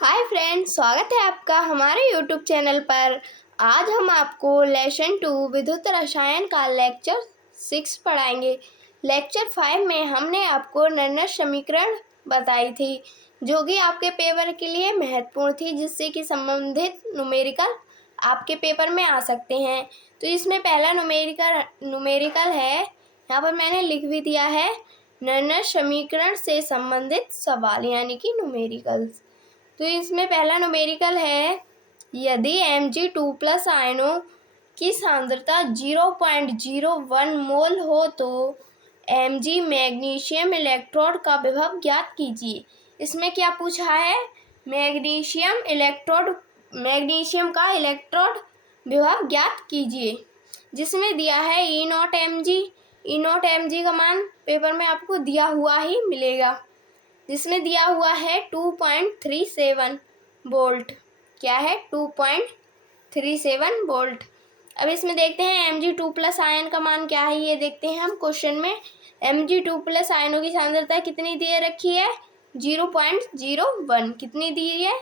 Hi friends, स्वागत है आपका हमारे यूट्यूब चैनल पर। आज हम आपको लेसन 2 विद्युत रसायन का लेक्चर 6 पढ़ाएंगे। लेक्चर 5 में हमने आपको निर्णय समीकरण बताई थी, जो कि आपके पेपर के लिए महत्वपूर्ण थी, जिससे कि संबंधित न्यूमेरिकल आपके पेपर में आ सकते हैं। तो इसमें पहला न्यूमेरिकल है, यहाँ पर मैंने लिख भी दिया है, निर्णय समीकरण से संबंधित सवाल यानी कि न्यूमेरिकल्स। तो इसमें पहला न्यूमेरिकल है, यदि Mg2+ आयनों की सांद्रता 0.01 मोल हो तो Mg मैग्नीशियम इलेक्ट्रोड का विभव ज्ञात कीजिए। इसमें क्या पूछा है? मैग्नीशियम का इलेक्ट्रोड विभव ज्ञात कीजिए, जिसमें दिया है E0 Mg। E0 Mg का मान पेपर में आपको दिया हुआ ही मिलेगा, जिसमें दिया हुआ है 2.37 वोल्ट। क्या है? 2.37 वोल्ट। अब इसमें देखते हैं Mg2+ आयन का मान क्या है, ये देखते हैं हम क्वेश्चन में। Mg2+ आयनों की सांद्रता कितनी दे रखी है? 0.01। कितनी दी है?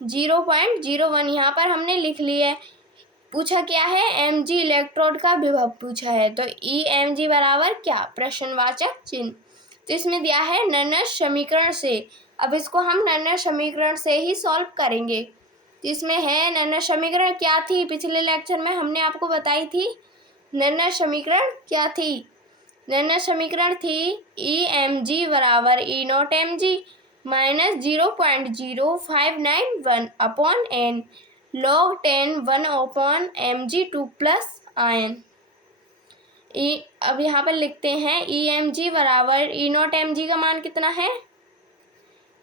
0.01। यहाँ पर हमने लिख ली है। पूछा क्या है? Mg इलेक्ट्रोड का विभव पूछा है, तो Emg बराबर क्या? प्रश्नवाचक चिन्ह। तो इसमें दिया है निर्णय समीकरण से। अब इसको हम निर्णय समीकरण से ही सॉल्व करेंगे। तो इसमें है निर्णय समीकरण क्या थी, पिछले लेक्चर में हमने आपको बताई थी। निर्णय समीकरण क्या थी? निर्णय समीकरण थी Emg बराबर E0 Mg minus 0.0591 upon n log 10 1 upon Mg2+ ion. अब यहाँ पर लिखते हैं Emg बराबर E0 Mg का मान कितना है?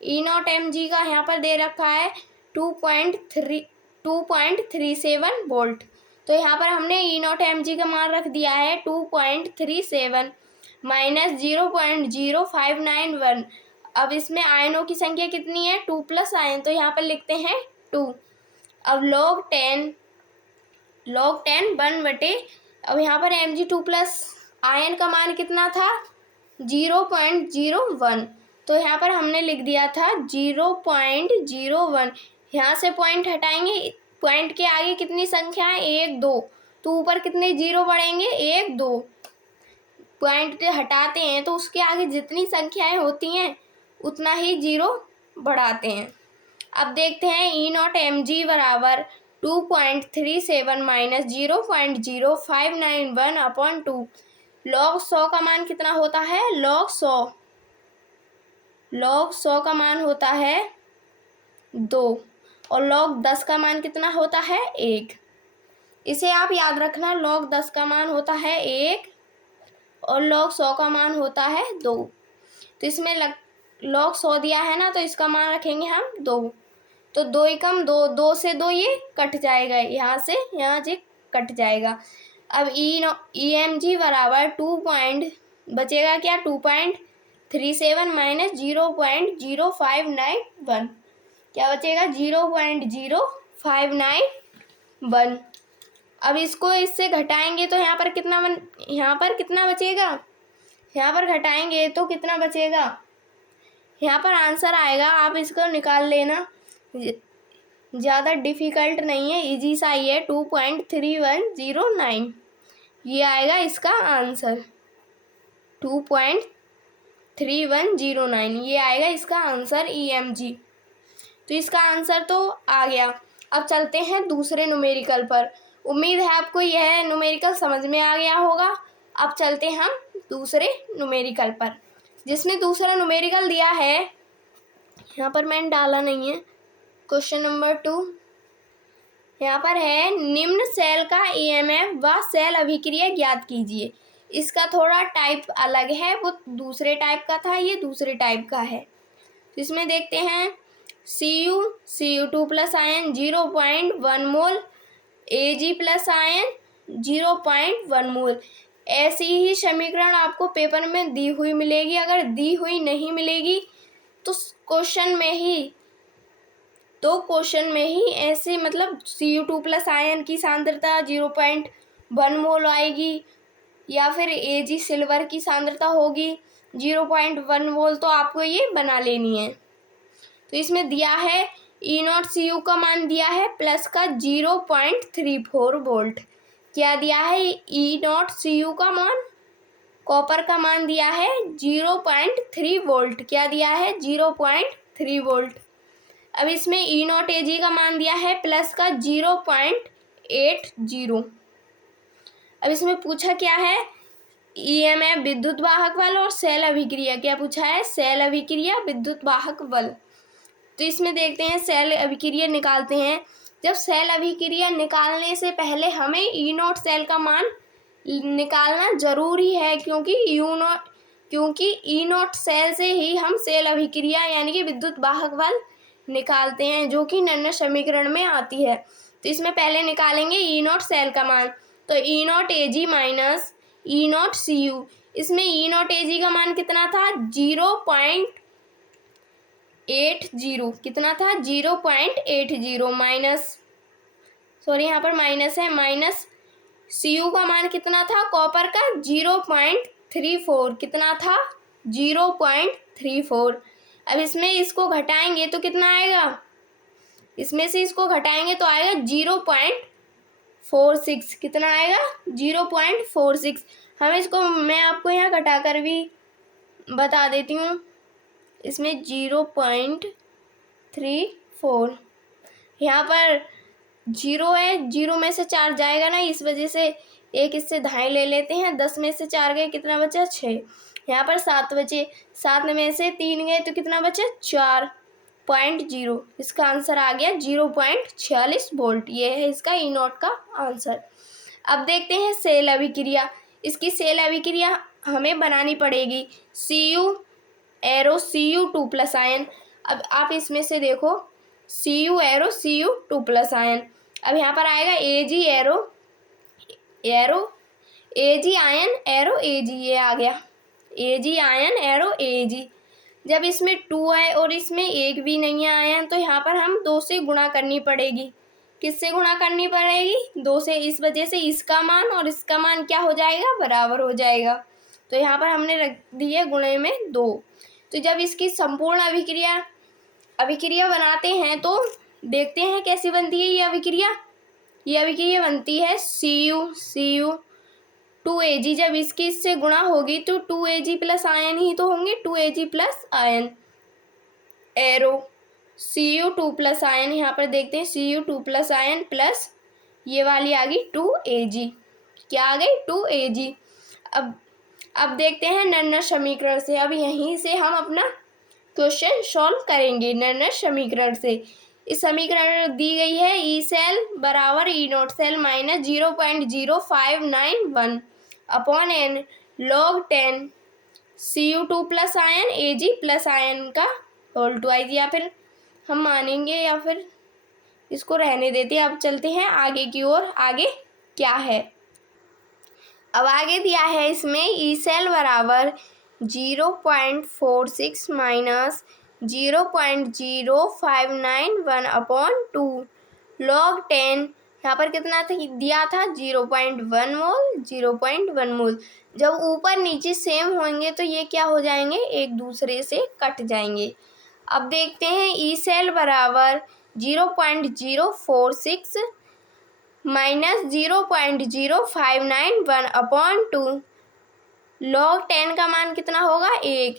E0 Mg का यहाँ पर दे रखा है 2.37 वोल्ट। तो यहाँ पर हमने E0 Mg का मान रख दिया है 2.37 माइनस 0.0591। अब इसमें आयनों की संख्या कितनी है? 2+ आयन, तो यहाँ पर लिखते हैं 2। अब log 10 1/, अब यहाँ पर Mg2+ आयन का मान कितना था? 0.01। तो यहाँ पर हमने लिख दिया था 0.01। यहाँ से पॉइंट हटाएंगे, पॉइंट के आगे कितनी संख्या है? 1 2। तो ऊपर कितने जीरो बढ़ेंगे? 1 2। पॉइंट हटाते हैं तो उसके आगे जितनी संख्याएं होती हैं उतना ही जीरो बढ़ाते हैं। अब देखते हैं E0 Mg बराबर 2.37 माइनस 0.0591 अपॉन 2। log 100 का मान कितना होता है? log 100 का मान होता है 2 और log 10 का मान कितना होता है? 1। इसे आप याद रखना, log 10 का मान होता है 1 और log 100 का मान होता है 2। तो इसमें log 100 दिया है ना, तो इसका मान रखेंगे हम 2। तो 2 एकम 2, 2 से 2 ये कट जाएगा, यहाँ से यहाँ से कट जाएगा। अब Emg बराबर बचेगा क्या? 2.37 माइनस 0.0591। क्या बचेगा? 0.0591। अब इसको इससे घटाएंगे तो यहाँ पर कितना बचेगा? यहाँ पर घटाएंगे तो कितना बचेगा? यहाँ पर आंसर आएगा, आप इसको निकाल लेना, ज़्यादा डिफ़िकल्ट नहीं है, इजी सा ही है। 2.3109 ये आएगा इसका आंसर। 2.3109 ये आएगा इसका आंसर Emg। तो इसका आंसर तो आ गया। अब चलते हैं दूसरे न्यूमेरिकल पर। उम्मीद है आपको यह न्यूमेरिकल समझ में आ गया होगा। अब चलते हैं हम दूसरे न्यूमेरिकल पर, जिसमें दूसरा न्यूमेरिकल दिया है, यहाँ पर मैंने डाला नहीं है, क्वेश्चन नंबर 2। यहाँ पर है, निम्न सेल का EMF व सेल अभिक्रिया ज्ञात कीजिए। इसका थोड़ा टाइप अलग है, वो दूसरे टाइप का था, ये दूसरे टाइप का है। इसमें देखते हैं Cu2+ आयन 0.1 मोल, Ag+ आयन 0.1 मोल। ऐसी ही समीकरण आपको पेपर में दी हुई मिलेगी। अगर दी हुई नहीं मिलेगी तो क्वेश्चन में ही ऐसे, मतलब Cu2+ आयन की सांद्रता 0.1 मोल आएगी, या फिर Ag सिल्वर की सांद्रता होगी 0.1 मोल, तो आपको ये बना लेनी है। तो इसमें दिया है ई नॉट सी यू का मान दिया है प्लस का 0.34 वोल्ट। क्या दिया है? ई नॉट सी यू का मान, कॉपर का मान दिया है 0.3 वोल्ट। क्या दिया है? 0.3 वोल्ट। अब इसमें ई नॉट ए जी का मान दिया है प्लस का 0.80। अब इसमें पूछा क्या है? ईएमएफ विद्युत वाहक बल और सेल अभिक्रिया। क्या पूछा है? सेल अभिक्रिया, विद्युत वाहक बल। तो इसमें देखते हैं सेल अभिक्रिया निकालते हैं। जब सेल अभिक्रिया निकालने से पहले हमें ई नॉट सेल का मान निकालना जरूरी है, क्योंकि ई नॉट सेल से ही हम सेल अभिक्रिया यानी कि विद्युत वाहक बल निकालते हैं, जो कि निर्णय समीकरण में आती है। तो इसमें पहले निकालेंगे ई नॉट सेल का मान। तो E naught A G minus E naught C U. इसमें ई नॉट ए जी का मान कितना था? 0.80। कितना था? 0.80 माइनस, सॉरी यहाँ पर माइनस है, माइनस सी यू का मान कितना था? कॉपर का 0.34। कितना था? 0.34। अब इसमें इसको घटाएंगे तो कितना आएगा? इसमें से इसको घटाएंगे तो आएगा 0.46। कितना आएगा? 0.46। हम इसको, मैं आपको यहाँ घटाकर भी बता देती हूँ। इसमें 0.34, यहाँ पर 0 है, 0 में से 4 जाएगा ना, इस वजह से एक इससे धाई ले लेते हैं। 10 में से 4 गए, कितना बचा? 6। यहाँ पर 7 बचे, 7 में से 3 गए तो कितना बचा? 4.0। इसका आंसर आ गया 0.46 वोल्ट। ये है इसका ई नॉट का आंसर। अब देखते हैं सेल अभिक्रिया। इसकी सेल अभिक्रिया हमें बनानी पड़ेगी। Cu arrow Cu2 plus ion. अब आप इसमें से देखो, Cu arrow Cu2 plus ion. अब यहाँ पर आएगा Ag arrow Ag ion arrow Ag। ये आ गया Ag आयन एरो Ag। जब इसमें 2 है और इसमें एक भी नहीं है आयन, तो यहाँ पर हम 2 से गुणा करनी पड़ेगी। किससे गुणा करनी पड़ेगी? 2 से। इस वजह से इसका मान और इसका मान क्या हो जाएगा? बराबर हो जाएगा। तो यहाँ पर हमने रख दी है गुणे में 2। तो जब इसकी संपूर्ण अभिक्रिया बनाते हैं तो देखते हैं कैसी बनती है ये अभिक्रिया। ये अभिक्रिया बनती है Cu2Ag। जब इसकी इससे गुणा होगी तो 2Ag प्लस आयन ही तो होंगे, 2Ag plus ion arrow Cu2 plus ion. यहाँ पर देखते हैं Cu2 प्लस आयन प्लस ये वाली आ गई 2Ag। क्या आ गई? 2Ag। अब देखते हैं निर्णय समीकरण से। अब यहीं से हम अपना क्वेश्चन सॉल्व करेंगे निर्णय समीकरण से। इस समीकरण दी गई है ई सेल बराबर E naught cell minus 0.0591 upon n log 10 Cu2 plus ion Ag plus ion का होल ट्वाइस। या फिर हम मानेंगे या फिर इसको रहने देते हैं। अब चलते हैं आगे की ओर। आगे क्या है? अब आगे दिया है इसमें ई सेल बराबर 0.46 माइनस 0.0591 अपॉन 2 log 10। यहाँ पर कितना दिया था? 0.1 मोल, 0.1 मोल। जब ऊपर नीचे सेम होंगे तो ये क्या हो जाएंगे? एक दूसरे से कट जाएंगे। अब देखते हैं ई सेल बराबर 0.046 माइनस 0.0591 अपॉन 2 log 10 का मान कितना होगा? 1।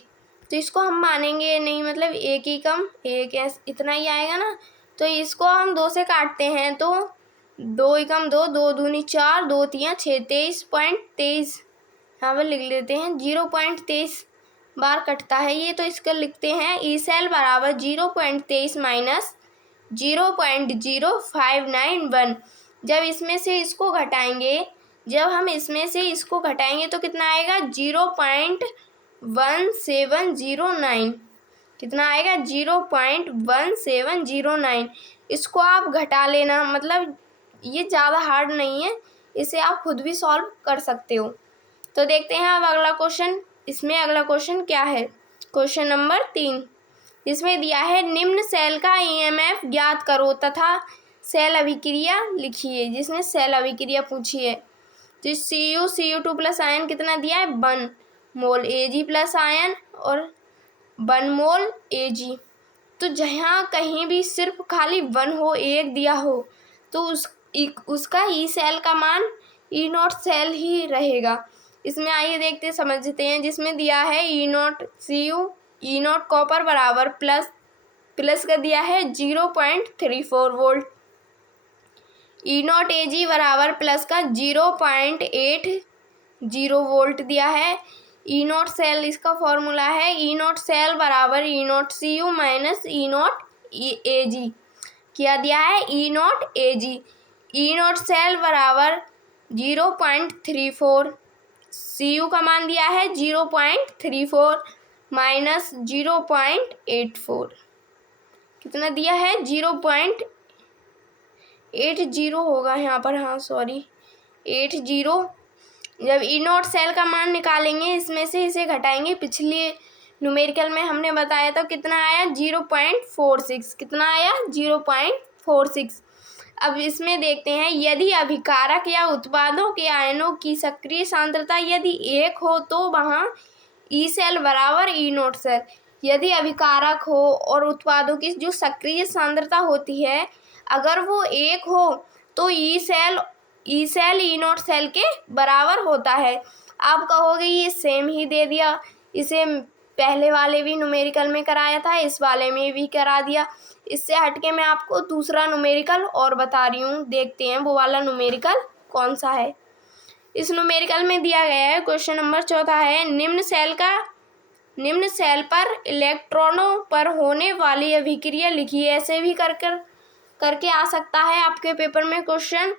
तो इसको हम मानेंगे नहीं, मतलब 1 ही कम 1 इतना ही आएगा ना। तो इसको हम 2 से काटते हैं तो 2 ही कम 2, 2 दूनी 4, 2 तियाँ 6, 23.23 यहाँ पर लिख लेते हैं। 0.23 बार कटता है ये, तो इसको लिखते हैं ई सेल बराबर 0.23 माइनस 0.0591। जब इसमें से इसको घटाएंगे, जब हम इसमें से इसको घटाएंगे तो कितना आएगा? 0.1709। कितना आएगा? 0.1709। इसको आप घटा लेना, मतलब ये ज़्यादा हार्ड नहीं है, इसे आप खुद भी सॉल्व कर सकते हो। तो देखते हैं अब अगला क्वेश्चन। इसमें अगला क्वेश्चन क्या है? Question number 3। इसमें दिया है निम्न सेल का ईएमएफ ज्ञात करो तथा सेल अभिक्रिया लिखिए। जिसने सेल अभिक्रिया पूछी है तो Cu2 प्लस आयन कितना दिया है? 1 मोल Ag प्लस आयन और 1 मोल Ag तो जहाँ कहीं भी सिर्फ खाली 1 हो, 1 दिया हो, तो उसका ई सेल का मान ई नॉट सेल ही रहेगा। इसमें आइए देखते समझते हैं। जिसमें दिया है E naught CU, E naught copper बराबर प्लस का दिया है 0.34 वोल्ट, ई नॉट AG बराबर प्लस का 0.80 वोल्ट दिया है। ई नॉट सेल इसका फॉर्मूला है ई नॉट सेल बराबर E naught CU minus E naught AG। क्या दिया है? E naught AG। E naught cell बराबर 0.34, CU का मान दिया है 0.34 माइनस 0.84, कितना दिया है? 0.80 होगा यहाँ पर, हाँ सॉरी 80। जब ई नॉट सेल का मान निकालेंगे, इसमें से इसे घटाएंगे, पिछले न्यूमेरिकल में हमने बताया था कितना आया? 0.46। कितना आया? 0.46। अब इसमें देखते हैं, यदि अभिकारक या उत्पादों के आयनों की सक्रिय सांद्रता यदि 1 हो तो वहाँ ई सेल बराबर ई नॉट सेल। यदि अभिकारक हो और उत्पादों की जो सक्रिय सांद्रता होती है अगर वो 1 हो तो E cell E naught cell के बराबर होता है। आप कहोगे ये सेम ही दे दिया, इसे पहले वाले भी न्यूमेरिकल में कराया था, इस वाले में भी करा दिया। इससे हटके मैं आपको दूसरा न्यूमेरिकल और बता रही हूँ, देखते हैं वो वाला न्यूमेरिकल कौन सा है। इस न्यूमेरिकल में दिया गया है, क्वेश्चन नंबर 14 है, निम्न सेल पर इलेक्ट्रॉनों पर होने वाली अभिक्रिया लिखिए। ऐसे भी करके आ सकता है आपके पेपर में क्वेश्चन।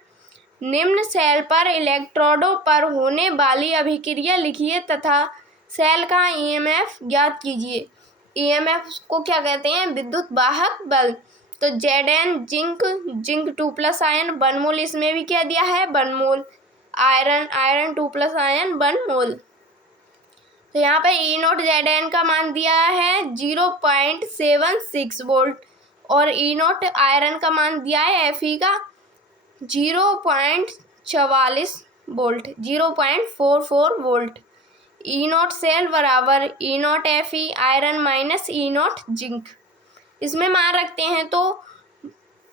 निम्न सेल पर इलेक्ट्रोडों पर होने वाली अभिक्रिया लिखिए तथा सेल का EMF ज्ञात कीजिए। EMF को क्या कहते हैं? विद्युत वाहक बल। तो Zn जिंक 2+ आयन 1 मोल, इसमें भी क्या दिया है? 1 मोल। आयरन 2+ आयन 1 मोल। तो यहाँ पर ई नॉट Zn का मान दिया है 0.76 वोल्ट और ई नॉट आयरन का मान दिया है Fe का 0.44 volt, 0.44 volt. E naught cell बराबर E naught Fe iron minus E naught zinc. इसमें मान रखते हैं तो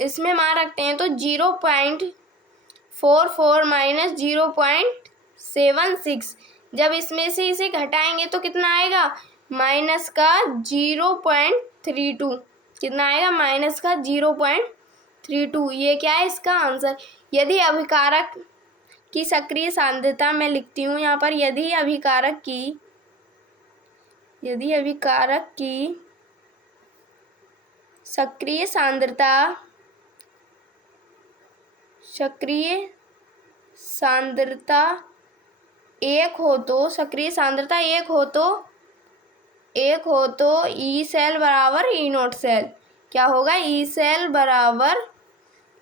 0.44 माइनस 0.76। जब इसमें से इसे घटाएंगे तो कितना आएगा? माइनस का 0.32। कितना आएगा? माइनस का 0.32। ये क्या है इसका आंसर। यदि अभिकारक की सक्रिय सांद्रता, मैं लिखती हूँ यहाँ पर, यदि अभिकारक की सक्रिय सांद्रता 1 हो तो ई सेल बराबर ई नॉट सेल। क्या होगा? ई सेल बराबर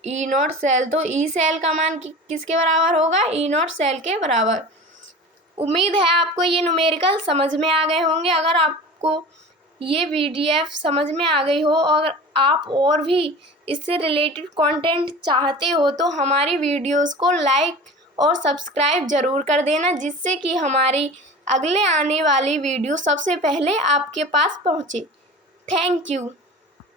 ई नॉट सेल। तो ई सेल का मान किसके बराबर होगा? ई नॉट सेल के बराबर। उम्मीद है आपको ये न्यूमेरिकल समझ में आ गए होंगे। अगर आपको ये PDF समझ में आ गई हो और आप और भी इससे रिलेटेड कंटेंट चाहते हो तो हमारी वीडियोस को लाइक और सब्सक्राइब ज़रूर कर देना, जिससे कि हमारी अगले आने वाली वीडियो सबसे पहले आपके पास पहुँचे। Thank you.